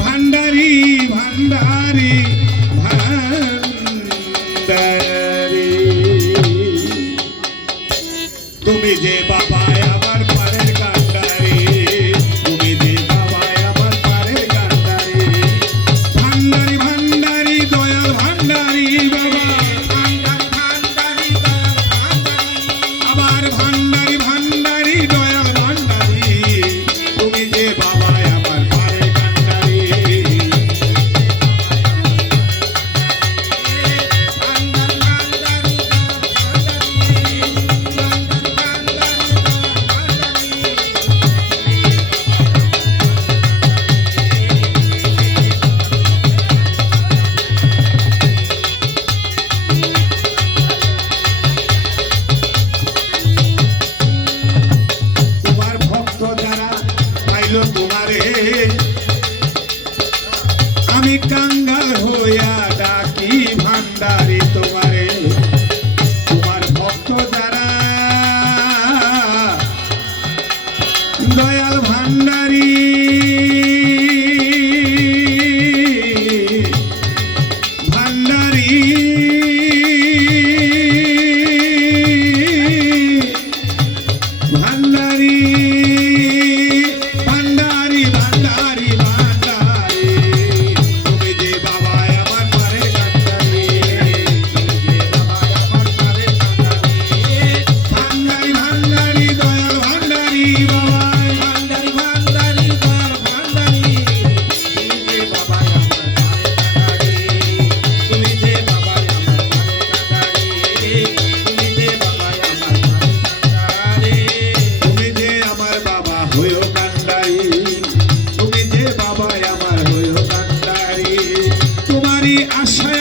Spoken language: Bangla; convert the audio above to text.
भंडारी भंडारी भंडारी। तुम्हें जे बाबा কাঙ্গাল হইয়া ডাকি ভান্ডারি তোমারে। তোমার ভক্ত যারা দয়াল ভান্ডারী ভান্ডারী। আশা